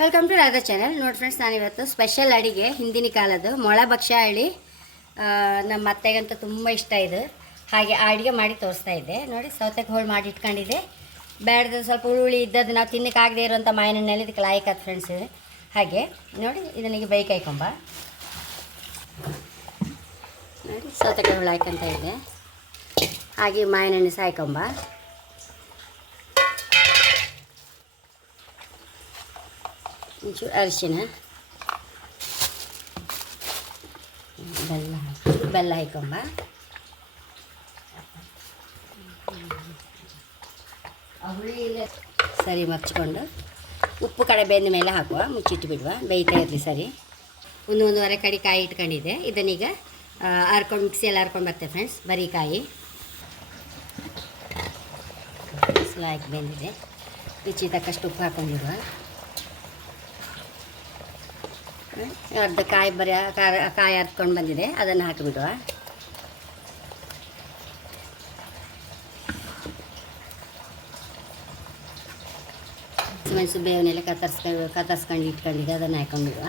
Welcome to Radha channel. ನೋಡಿ friends, ನಾನಿವತ್ತು special ಅಡಿಗೆ ಹಿಂದಿನ ಕಾಲದ್ದು ಮೊಳ ಭಕ್ಷ್ಯ ನಮ್ಮ ಅತ್ತೆಗಂತೂ ತುಂಬ ಇಷ್ಟ ಇದು. ಹಾಗೆ ಆ ಅಡುಗೆ ಮಾಡಿ ತೋರಿಸ್ತಾ ಇದ್ದೆ. ನೋಡಿ, ಸೌತೆಗೆ ಹೋಳು ಮಾಡಿ ಇಟ್ಕೊಂಡಿದ್ದೆ. ಬೇಡದ ಸ್ವಲ್ಪ ಹುಳಿ ಇದ್ದದ್ದು ನಾವು ತಿನ್ನಕ್ಕಾಗದೇ ಇರೋಂಥ ಮಾವಿನೆಣ್ಣೆಲ್ಲಿ ಇದಕ್ಕೆ ಲಾಯಕಾದ ಫ್ರೆಂಡ್ಸ್. ಹಾಗೆ ನೋಡಿ, ಇದನಿಗೆ ಬೈಕ್ ಹಾಕೊಂಬ. ನೋಡಿ, ಸೌತೆಕಾಯಿ ಹುಳು ಹಾಕೊಂತ ಇದೆ. ಹಾಗೆ ಮಾವಿನೆಣ್ಣೆ ಸಾಯ್ಕೊಂಬ. ಒಂಚೂರು ಅರಿಶಿನ, ಬೆಲ್ಲ ಹಾಕೊಂಬ. ಸರಿ ಮರ್ಚ್ಕೊಂಡು ಉಪ್ಪು ಕಡೆ ಬೆಂದ ಮೇಲೆ ಹಾಕುವ, ಮುಚ್ಚಿಟ್ಟು ಬಿಡುವ, ಬೇಯ್ತಾ ಇರಲಿ. ಸರಿ, ಒಂದೂವರೆ ಕಡೆ ಕಾಯಿ ಇಟ್ಕೊಂಡಿದ್ದೆ. ಇದನ್ನೀಗ ಹರ್ಕೊಂಡು ಮಿಕ್ಸಿಯಲ್ಲಿ ಹರ್ಕೊಂಡು ಬರ್ತೇವೆ ಫ್ರೆಂಡ್ಸ್. ಬರೀ ಕಾಯಿ ಹಾಕಿ ಬೆಂದಿದೆ. ರುಚಿ ತಕ್ಕಷ್ಟು ಉಪ್ಪು ಹಾಕ್ಕೊಂಡಿರುವ. ಅರ್ಧ ಕಾಯಿ ಕಾಯಿ ಹರ್ಕೊಂಡು ಬಂದಿದೆ, ಅದನ್ನು ಹಾಕಿಬಿಡುವ. ಮೆಣಸು ಬೇವನ್ನೆಲ್ಲ ಕತ್ತರಿಸ್ಕೊಂಡು ಇಟ್ಕೊಂಡಿದ್ದೆ, ಅದನ್ನು ಹಾಕೊಂಡ್ಬಿಡುವ.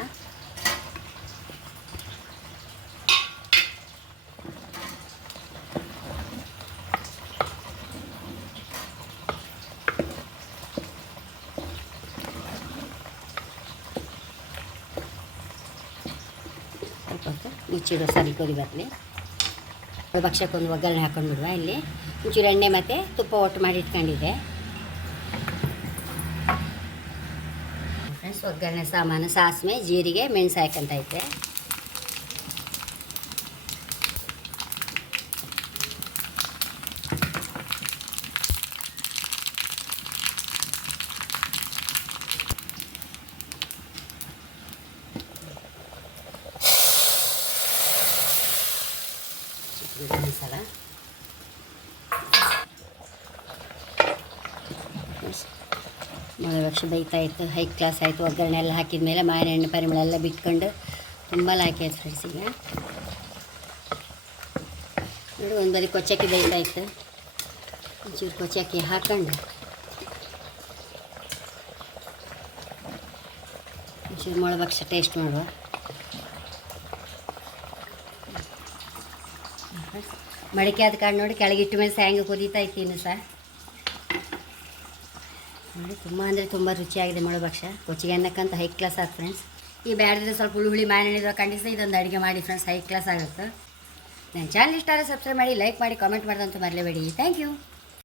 ಮುಚ್ಚಿಡುವ, ಸರಿ ಕೊಡಿ ಬರಲಿ. ಭಕ್ಷ್ಯಕ್ಕೊಂದು ಒಗ್ಗರಣೆ ಹಾಕೊಂಡು ಬಿಡುವ. ಇಲ್ಲಿ ಒಂಚೂರು ಎಣ್ಣೆ ಮತ್ತು ತುಪ್ಪ ಒಟ್ಟು ಮಾಡಿ ಇಟ್ಕೊಂಡಿದ್ದೆ ಫ್ರೆಂಡ್ಸ್. ಒಗ್ಗರಣೆ ಸಾಮಾನು ಸಾಸಿವೆ, ಜೀರಿಗೆ, ಮೆಣಸು ಹಾಕಂತ ಐತೆ. ಮಸಾಲ ಮೊಳ ಭಕ್ಷ್ಯ ಬೈತಾ ಇತ್ತು, ಹೈ ಕ್ಲಾಸ್ ಆಯಿತು. ಒಗ್ಗರಣೆ ಎಲ್ಲ ಹಾಕಿದ ಮೇಲೆ ಮಾವಿನ ಎಣ್ಣೆ ಪರಿಮಳ ಎಲ್ಲ ಬಿಟ್ಕೊಂಡು ತುಂಬ ಲಾಕಿ ಆಯ್ತು ಫ್ರೆಂಡ್ಸ್. ಈಗ ನೋಡಿ, ಒಂದು ಬದಿ ಕೊಚ್ಚಕ್ಕಿ ಬೈತಾ ಇತ್ತು. ಒಂಚೂರು ಕೊಚ್ಚಕ್ಕಿ ಹಾಕೊಂಡು ಒಂಚೂರು ಮೊಳ ಭಕ್ಷ್ಯ ಟೇಸ್ಟ್ ಮಾಡುವ. ಮಡಿಕೆ ಆದ ಕಾಡು ನೋಡಿ, ಕೆಳಗಿಟ್ಟ ಮೇಲೆ ಸ್ಯಾಂಗ ಕುದೀತಾ ಇತ್ತು. ಇನ್ನು ಸಹ ನೋಡಿ, ತುಂಬ ಅಂದರೆ ತುಂಬ ರುಚಿಯಾಗಿದೆ ಮೊಳ ಭಕ್ಷ್ಯ. ಕೊಚ್ಚಿಗೆ ಅನ್ನಕ್ಕಂತ ಹೈ ಕ್ಲಾಸ್ ಆಗುತ್ತೆ ಫ್ರೆಂಡ್ಸ್. ಈ ಬ್ಯಾಡ್ರೆ ಸ್ವಲ್ಪ ಹುಳಿ ಮಾವಿನೆಣ್ಣೆ ಖಂಡಿತ ಇದೊಂದು ಅಡುಗೆ ಮಾಡಿ ಫ್ರೆಂಡ್ಸ್, ಹೈ ಕ್ಲಾಸ್ ಆಗುತ್ತೆ. ನನ್ನ ಚಾನಲ್ ಇಷ್ಟ ಆದರೆ ಸಬ್ಸ್ಕ್ರೈಬ್ ಮಾಡಿ, ಲೈಕ್ ಮಾಡಿ, ಕಾಮೆಂಟ್ ಮಾಡೋದಂತೂ ಮರಲೇಬೇಡಿ. Thank you.